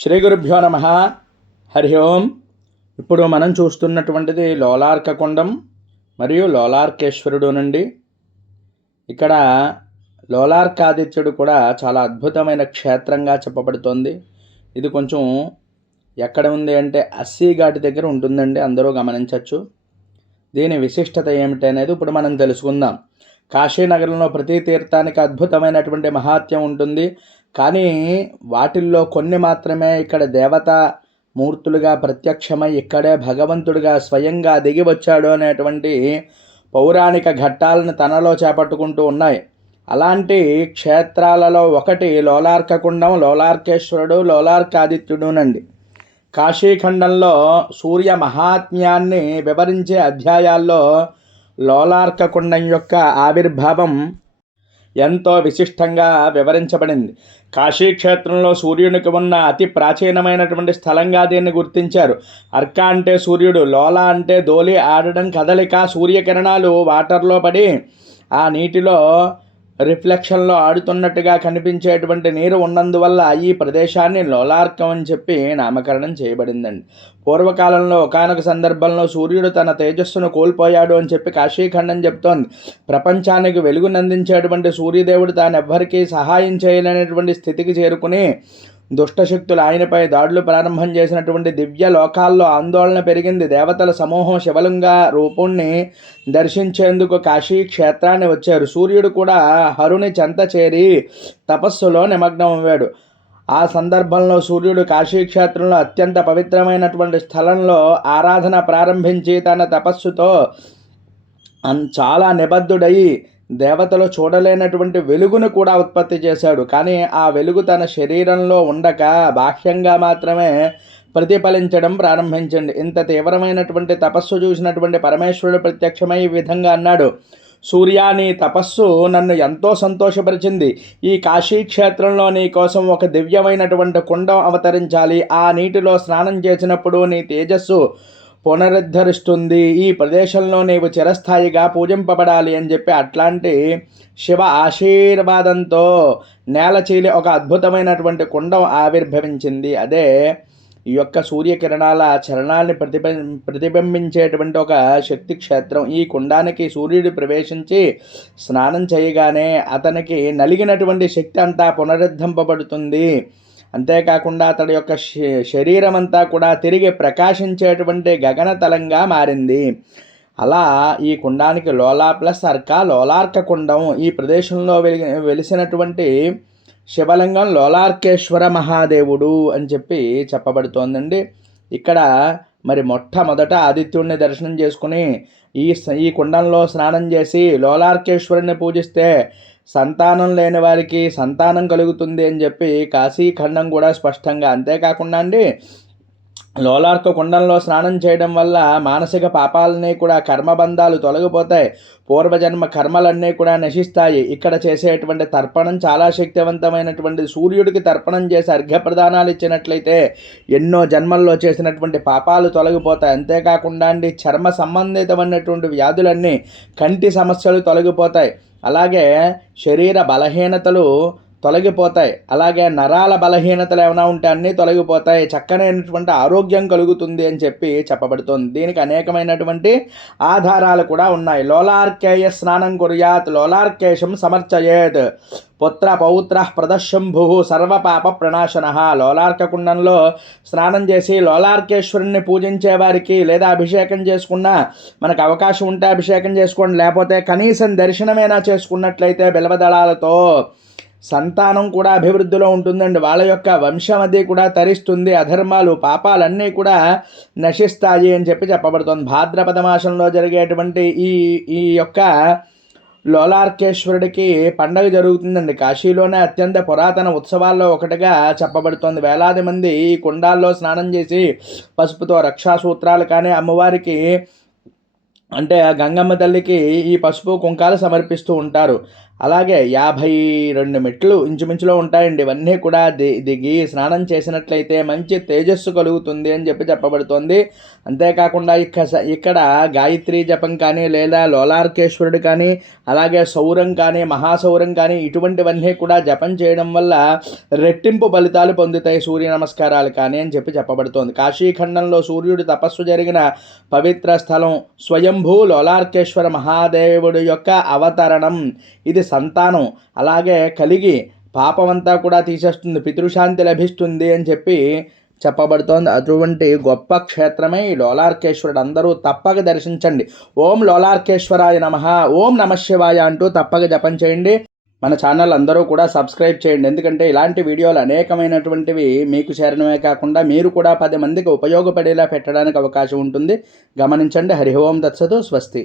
శ్రీ గురుభ్యో నమ. హరి ఓం. ఇప్పుడు మనం చూస్తున్నటువంటిది లోలార్కకుండం మరియు లోలార్కేశ్వరుడు నుండి. ఇక్కడ లోలార్కాదిత్యుడు కూడా చాలా అద్భుతమైన క్షేత్రంగా చెప్పబడుతోంది. ఇది కొంచెం ఎక్కడ ఉంది అంటే అస్సీ ఘాటి దగ్గర ఉంటుందండి అందరూ గమనించవచ్చు దీని విశిష్టత ఏమిటి అనేది ఇప్పుడు మనం తెలుసుకుందాం. కాశీనగరంలో ప్రతి తీర్థానికి అద్భుతమైనటువంటి మహాత్యం ఉంటుంది. కానీ వాటిల్లో కొన్ని మాత్రమే ఇక్కడ దేవతా మూర్తులుగా ప్రత్యక్షమై ఇక్కడే భగవంతుడిగా స్వయంగా దిగి వచ్చాడు అనేటువంటి పౌరాణిక ఘట్టాలను తనలో చేపట్టుకుంటూ ఉన్నాయి. అలాంటి క్షేత్రాలలో ఒకటి లోలార్కకుండం లోలార్కేశ్వరుడు లోలార్కాదిత్యుడునండి. కాశీఖండంలో సూర్య మహాత్మ్యాన్ని వివరించే అధ్యాయాల్లో లోలార్కకుండం యొక్క ఆవిర్భావం ఎంతో విశిష్టంగా వివరించబడింది. కాశీక్షేత్రంలో సూర్యునికి ఉన్న అతి ప్రాచీనమైనటువంటి స్థలంగా దీన్ని గుర్తించారు. అర్క అంటే సూర్యుడు లోల అంటే దోలి ఆడడం కదలిక సూర్యకిరణాలు వాటర్లో పడి ఆ నీటిలో రిఫ్లెక్షన్లో ఆడుతున్నట్టుగా కనిపించేటువంటి నీరు ఉన్నందువల్ల ఈ ప్రదేశాన్ని లోలార్కం అని చెప్పి నామకరణం చేయబడిందండి. పూర్వకాలంలో ఒకనొక సందర్భంలో సూర్యుడు తన తేజస్సును కోల్పోయాడు అని చెప్పి కాశీఖండం చెప్తోంది. ప్రపంచానికి వెలుగునందించేటువంటి సూర్యదేవుడు తాను ఎవ్వరికీ సహాయం చేయలేనటువంటి స్థితికి చేరుకుని దుష్టశక్తులు ఆయనపై దాడులు ప్రారంభం చేసినటువంటి దివ్య లోకాల్లో ఆందోళన పెరిగింది. దేవతల సమూహం శివలింగ రూపుణ్ణి దర్శించేందుకు కాశీ క్షేత్రాన్ని వచ్చారు. సూర్యుడు కూడా హరుని చెంత చేరి తపస్సులో నిమగ్నమయ్యాడు. ఆ సందర్భంలో సూర్యుడు కాశీక్షేత్రంలో అత్యంత పవిత్రమైనటువంటి స్థలంలో ఆరాధన ప్రారంభించి తన తపస్సుతో చాలా నిబద్ధుడై దేవతలు చూడలేనటువంటి వెలుగును కూడా ఉత్పత్తి చేశాడు. కానీ ఆ వెలుగు తన శరీరంలో ఉండక బాహ్యంగా మాత్రమే ప్రతిఫలించడం ప్రారంభించండి ఇంత తీవ్రమైనటువంటి తపస్సు చూసినటువంటి పరమేశ్వరుడు ప్రత్యక్షమై ఈ విధంగా అన్నాడు. సూర్య నీ తపస్సు నన్ను ఎంతో సంతోషపరిచింది. ఈ కాశీ క్షేత్రంలో నీ కోసం ఒక దివ్యమైనటువంటి కుండం అవతరించాలి. ఆ నీటిలో స్నానం చేసినప్పుడు నీ తేజస్సు పునరుద్ధరిస్తుంది. ఈ ప్రదేశంలో నీవు చిరస్థాయిగా పూజింపబడాలి అని చెప్పి అట్లాంటి శివ ఆశీర్వాదంతో నేలచీలి ఒక అద్భుతమైనటువంటి కుండం ఆవిర్భవించింది. అదే ఈ యొక్క సూర్యకిరణాల చరణాన్ని ప్రతిబ ప్రతిబింబించేటువంటి ఒక శక్తి క్షేత్రం. ఈ కుండానికి సూర్యుడు ప్రవేశించి స్నానం చేయగానే అతనికి నలిగినటువంటి శక్తి అంతా పునరుద్ధంపబడుతుంది అంతేకాకుండా అతడి యొక్క శరీరం అంతా కూడా తిరిగి ప్రకాశించేటువంటి గగనతలంగా మారింది. అలా ఈ కుండానికి లోలా ప్లస్ అర్క లోలార్క కుండం ఈ ప్రదేశంలో వెలి వెలిసినటువంటి శివలింగం లోలార్కేశ్వర మహాదేవుడు అని చెప్పి చెప్పబడుతోందండి. ఇక్కడ మరి మొట్టమొదట ఆదిత్యుడిని దర్శనం చేసుకుని ఈ ఈ కుండంలో స్నానం చేసి లోలార్కేశ్వరుని పూజిస్తే సంతానం లేని వారికి సంతానం కలుగుతుంది అని చెప్పి కాశీఖండం కూడా స్పష్టంగా అంతేకాకుండా అండి లోలార్క కుండంలో స్నానం చేయడం వల్ల మానసిక పాపాలన్నీ కూడా కర్మబంధాలు తొలగిపోతాయి. పూర్వజన్మ కర్మలన్నీ కూడా నశిస్తాయి. ఇక్కడ చేసేటువంటి తర్పణం చాలా శక్తివంతమైనటువంటి సూర్యుడికి తర్పణం చేసి అర్ఘ్యప్రదానాలు ఇచ్చినట్లయితే ఎన్నో జన్మల్లో చేసినటువంటి పాపాలు తొలగిపోతాయి. అంతేకాకుండా అండి చర్మ సంబంధితమైనటువంటి వ్యాధులన్నీ కంటి సమస్యలు తొలగిపోతాయి. అలాగే శరీర బలహీనతలు తొలగిపోతాయి. అలాగే నరాల బలహీనతలు ఏమైనా ఉంటే అన్నీ తొలగిపోతాయి. చక్కనైనటువంటి ఆరోగ్యం కలుగుతుంది అని చెప్పి చెప్పబడుతుంది. దీనికి అనేకమైనటువంటి ఆధారాలు కూడా ఉన్నాయి. లోలార్కేయ స్నానం కుర్యాత్ లోలార్కేశం సమర్చయేత్ పుత్ర పౌత్ర ప్రదశంభు సర్వపాప ప్రణాశన. లోలార్క కుండంలో స్నానం చేసి లోలార్కేశ్వరుణ్ణి పూజించే వారికి లేదా అభిషేకం చేసుకున్న మనకు అవకాశం ఉంటే అభిషేకం చేసుకోండి. లేకపోతే కనీసం దర్శనమైనా చేసుకున్నట్లయితే బిల్వదళాలతో సంతానం కూడా అభివృద్ధిలో ఉంటుందండి. వాళ్ళ యొక్క వంశం అది కూడా తరిస్తుంది అధర్మాలు పాపాలన్నీ కూడా నశిస్తాయి అని చెప్పి చెప్పబడుతుంది. భాద్రపద మాసంలో జరిగేటువంటి ఈ ఈ యొక్క లోలార్కేశ్వరుడికి పండగ జరుగుతుందండి. కాశీలోనే అత్యంత పురాతన ఉత్సవాల్లో ఒకటిగా చెప్పబడుతోంది. వేలాది మంది ఈ కుండాల్లో స్నానం చేసి పసుపుతో రక్షాసూత్రాలు కానీ అమ్మవారికి అంటే గంగమ్మ తల్లికి ఈ పసుపు కుంకాలు సమర్పిస్తూ ఉంటారు. అలాగే యాభై రెండు మెట్లు ఇంచుమించులో ఉంటాయండి. ఇవన్నీ కూడా ది దిగి స్నానం చేసినట్లయితే మంచి తేజస్సు కలుగుతుంది అని చెప్పి చెప్పబడుతోంది. అంతేకాకుండా ఇక ఇక్కడ గాయత్రి జపం కానీ లేదా లోలార్కేశ్వరుడు కానీ అలాగే సౌరం కానీ మహాసౌరం కానీ ఇటువంటివన్నీ కూడా జపం చేయడం వల్ల రెట్టింపు ఫలితాలు పొందుతాయి సూర్య నమస్కారాలు కానీ అని చెప్పి చెప్పబడుతోంది. కాశీఖండంలో సూర్యుడు తపస్సు జరిగిన పవిత్ర స్థలం స్వయంభూ లోలార్కేశ్వర మహాదేవుడు యొక్క అవతరణం. ఇది సంతానం అలాగే కలిగి పాపమంతా కూడా తీసేస్తుంది పితృశాంతి లభిస్తుంది అని చెప్పి చెప్పబడుతోంది. అటువంటి గొప్ప క్షేత్రమే ఈ లోలార్కేశ్వరుడు. అందరూ తప్పక దర్శించండి. ఓం లోలార్కేశ్వరాయ నమ. ఓం నమశివాయ అంటూ తప్పక జపం చేయండి. మన ఛానల్ అందరూ కూడా సబ్స్క్రైబ్ చేయండి. ఎందుకంటే ఇలాంటి వీడియోలు అనేకమైనటువంటివి మీకు చేరడమే కాకుండా మీరు కూడా పది మందికి ఉపయోగపడేలా పెట్టడానికి అవకాశం ఉంటుంది. గమనించండి. హరి ఓం దత్సతు స్వస్తి.